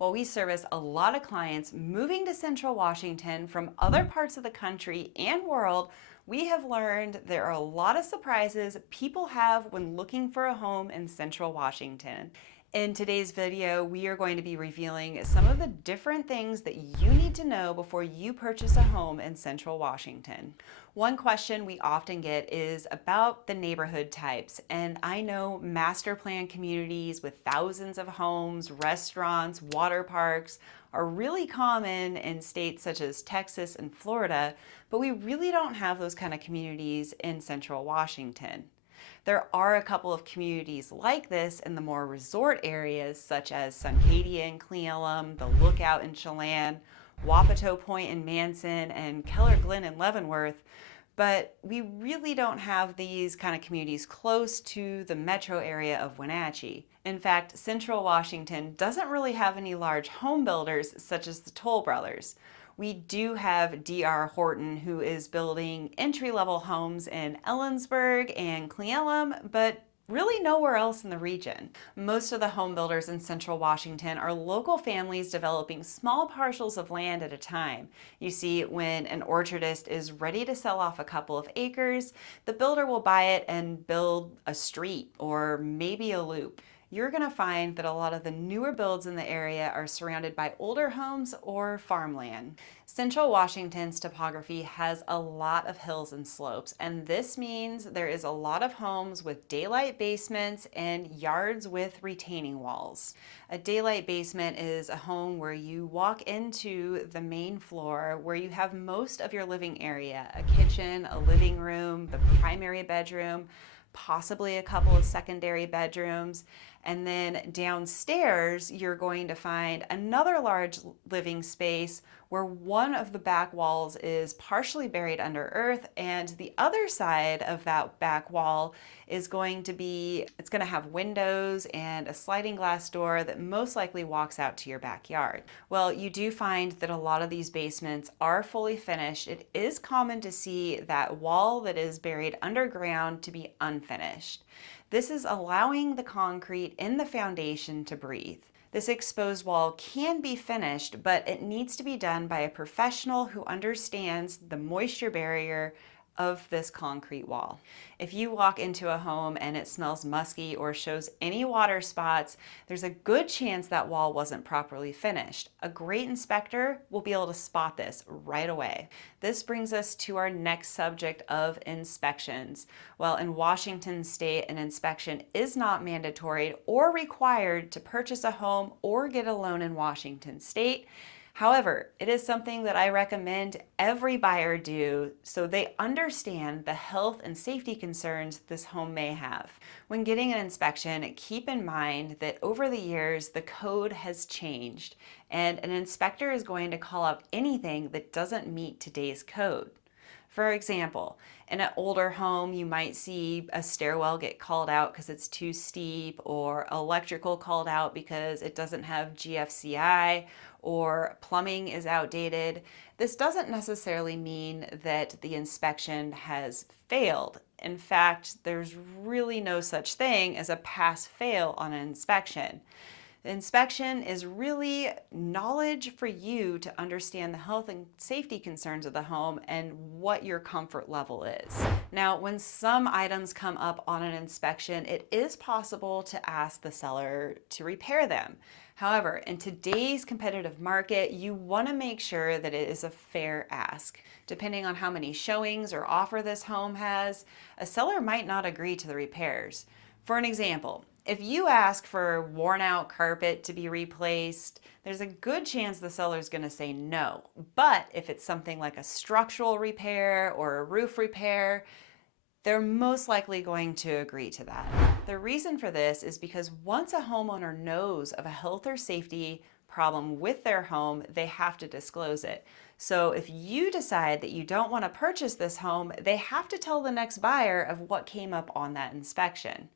Well, we service a lot of clients moving to Central Washington from other parts of the country and world. We have learned there are a lot of surprises people have when looking for a home in Central Washington. In today's video, we are going to be revealing some of the different things that you need to know before you purchase a home in Central Washington. One question we often get is about the neighborhood types, and I know master plan communities with thousands of homes, restaurants, water parks are really common in states such as Texas and Florida, but we really don't have those kind of communities in Central Washington. There are a couple of communities like this in the more resort areas such as Snoqualmie and Elum, the Lookout in Chelan, Wapato Point in Manson, and Keller in Leavenworth, but we really don't have these kind of communities close to the metro area of Wenatchee. In fact, Central Washington doesn't really have any large home builders such as the Toll Brothers. We do have D.R. Horton, who is building entry-level homes in Ellensburg and Elum, but really nowhere else in the region. Most of the home builders in Central Washington are local families developing small parcels of land at a time. You see, when an orchardist is ready to sell off a couple of acres, the builder will buy it and build a street or maybe a loop. You're going to find that a lot of the newer builds in the area are surrounded by older homes or farmland. Central Washington's topography has a lot of hills and slopes, and this means there is a lot of homes with daylight basements and yards with retaining walls. A daylight basement is a home where you walk into the main floor where you have most of your living area, a kitchen, a living room, the primary bedroom, possibly a couple of secondary bedrooms, and then downstairs you're going to find another large living space where one of the back walls is partially buried under earth, and the other side of that back wall is going to have windows and a sliding glass door that most likely walks out to your backyard. Well, you do find that a lot of these basements are fully finished. It is common to see that wall that is buried underground to be unfinished. This is allowing the concrete in the foundation to breathe. This exposed wall can be finished, but it needs to be done by a professional who understands the moisture barrier of this concrete wall. If you walk into a home and it smells musky or shows any water spots, there's a good chance that wall wasn't properly finished. A great inspector will be able to spot this right away. This brings us to our next subject of inspections. Well, in Washington State, an inspection is not mandatory or required to purchase a home or get a loan in Washington State. However, it is something that I recommend every buyer do so they understand the health and safety concerns this home may have. When getting an inspection, keep in mind that over the years, the code has changed, and an inspector is going to call out anything that doesn't meet today's code. For example, in an older home, you might see a stairwell get called out because it's too steep, or electrical called out because it doesn't have GFCI, or plumbing is outdated. This doesn't necessarily mean that the inspection has failed. In fact, there's really no such thing as a pass-fail on an inspection. The inspection is really knowledge for you to understand the health and safety concerns of the home and what your comfort level is. Now, when some items come up on an inspection, it is possible to ask the seller to repair them. However, in today's competitive market, you want to make sure that it is a fair ask. Depending on how many showings or offer this home has, a seller might not agree to the repairs. For an example, if you ask for worn out carpet to be replaced, there's a good chance the seller is going to say no. But if it's something like a structural repair or a roof repair, they're most likely going to agree to that. The reason for this is because once a homeowner knows of a health or safety problem with their home, they have to disclose it. So if you decide that you don't want to purchase this home, they have to tell the next buyer of what came up on that inspection.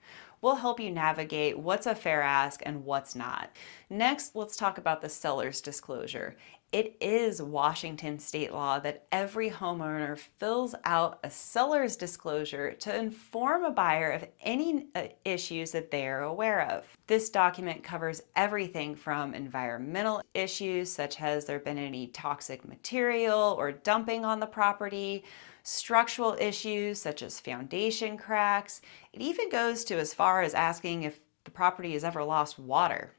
We'll help you navigate what's a fair ask and what's not. Next, let's talk about the seller's disclosure. It is Washington state law that every homeowner fills out a seller's disclosure to inform a buyer of any issues that they are aware of. This document covers everything from environmental issues, such as there been any toxic material or dumping on the property, structural issues such as foundation cracks. It even goes to as far as asking if the property has ever lost water.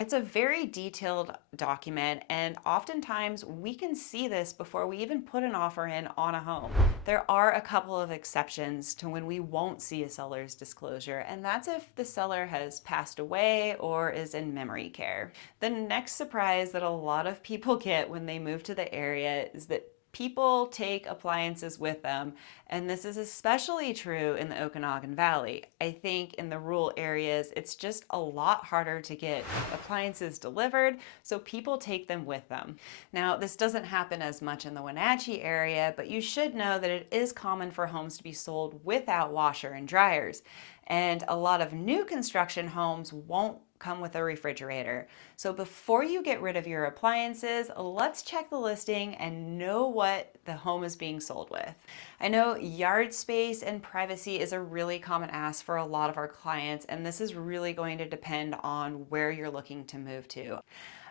It's a very detailed document, and oftentimes we can see this before we even put an offer in on a home. There are a couple of exceptions to when we won't see a seller's disclosure, and that's if the seller has passed away or is in memory care. The next surprise that a lot of people get when they move to the area is that people take appliances with them, and this is especially true in the Okanagan Valley. I think in the rural areas, it's just a lot harder to get appliances delivered, so people take them with them. Now, this doesn't happen as much in the Wenatchee area, but you should know that it is common for homes to be sold without washer and dryers, and a lot of new construction homes won't come with a refrigerator. So before you get rid of your appliances, let's check the listing and know what the home is being sold with. I know yard space and privacy is a really common ask for a lot of our clients, and this is really going to depend on where you're looking to move to.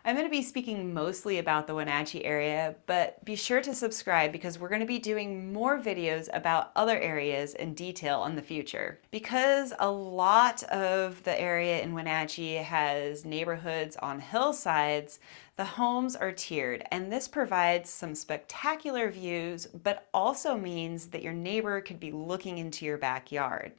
I'm going to be speaking mostly about the Wenatchee area, but be sure to subscribe because we're going to be doing more videos about other areas in detail in the future. Because a lot of the area in Wenatchee has neighborhoods on hillsides, the homes are tiered, and this provides some spectacular views, but also means that your neighbor could be looking into your backyard.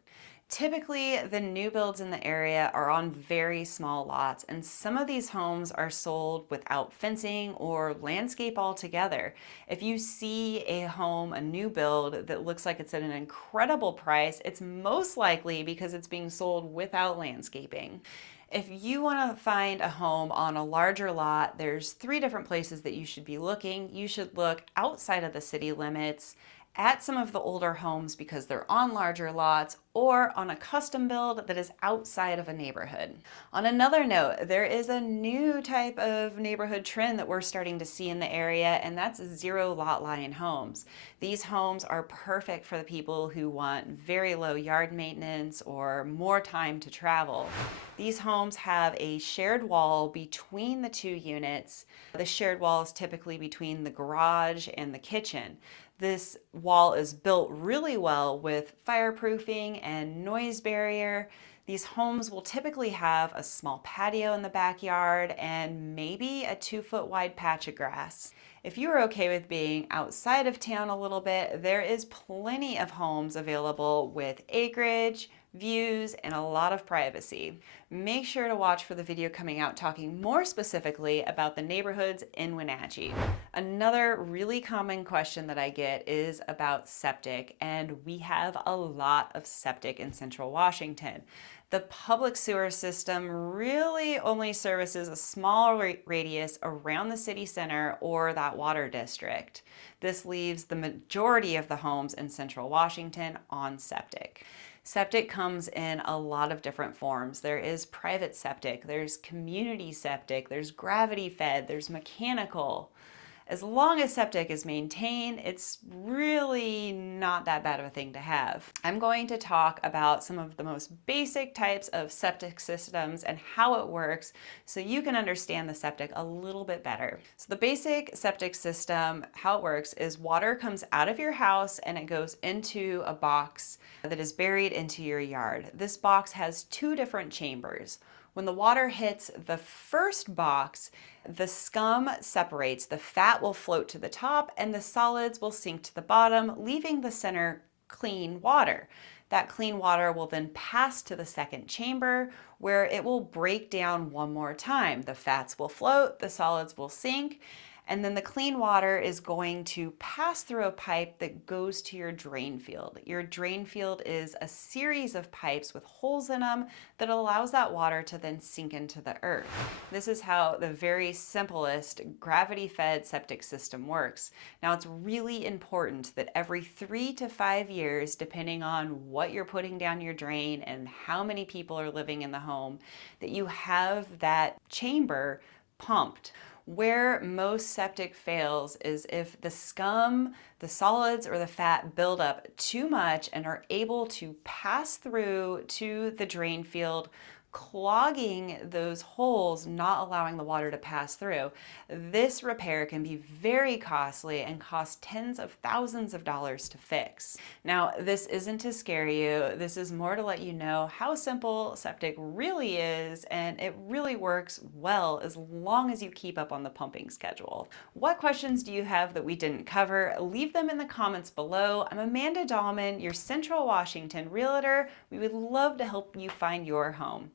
Typically, the new builds in the area are on very small lots, and some of these homes are sold without fencing or landscape altogether. If you see a home, a new build, that looks like it's at an incredible price, it's most likely because it's being sold without landscaping. If you want to find a home on a larger lot, there's 3 different places that you should be looking. You should look outside of the city limits, at some of the older homes because they're on larger lots, or on a custom build that is outside of a neighborhood. On another note, there is a new type of neighborhood trend that we're starting to see in the area, and that's 0 lot line homes. These homes are perfect for the people who want very low yard maintenance or more time to travel. These homes have a shared wall between the 2 units. The shared wall is typically between the garage and the kitchen. This wall is built really well with fireproofing and noise barrier. These homes will typically have a small patio in the backyard and maybe a 2-foot wide patch of grass. If you're okay with being outside of town a little bit, there is plenty of homes available with acreage, views, and a lot of privacy. Make sure to watch for the video coming out talking more specifically about the neighborhoods in Wenatchee. Another really common question that I get is about septic, and we have a lot of septic in Central Washington. The public sewer system really only services a small radius around the city center or that water district. This leaves the majority of the homes in Central Washington on septic. Septic comes in a lot of different forms. There is private septic, there's community septic, there's gravity fed, there's mechanical. As long as septic is maintained, it's really not that bad of a thing to have. I'm going to talk about some of the most basic types of septic systems and how it works so you can understand the septic a little bit better. So the basic septic system, how it works is water comes out of your house and it goes into a box that is buried into your yard. This box has 2 different chambers. When the water hits the first box, the scum separates, the fat will float to the top, and the solids will sink to the bottom, leaving the center clean water. That clean water will then pass to the second chamber, where it will break down one more time. The fats will float, the solids will sink, And then the clean water is going to pass through a pipe that goes to your drain field. Your drain field is a series of pipes with holes in them that allows that water to then sink into the earth. This is how the very simplest gravity-fed septic system works. Now, it's really important that every 3 to 5 years, depending on what you're putting down your drain and how many people are living in the home, that you have that chamber pumped. Where most septic fails is if the scum, the solids, or the fat build up too much and are able to pass through to the drain field, clogging those holes, not allowing the water to pass through. This repair can be very costly and cost tens of thousands of dollars to fix. Now, this isn't to scare you. This is more to let you know how simple septic really is, and it really works well as long as you keep up on the pumping schedule. What questions do you have that we didn't cover? Leave them in the comments below. I'm Amanda Dallman, your Central Washington Realtor. We would love to help you find your home.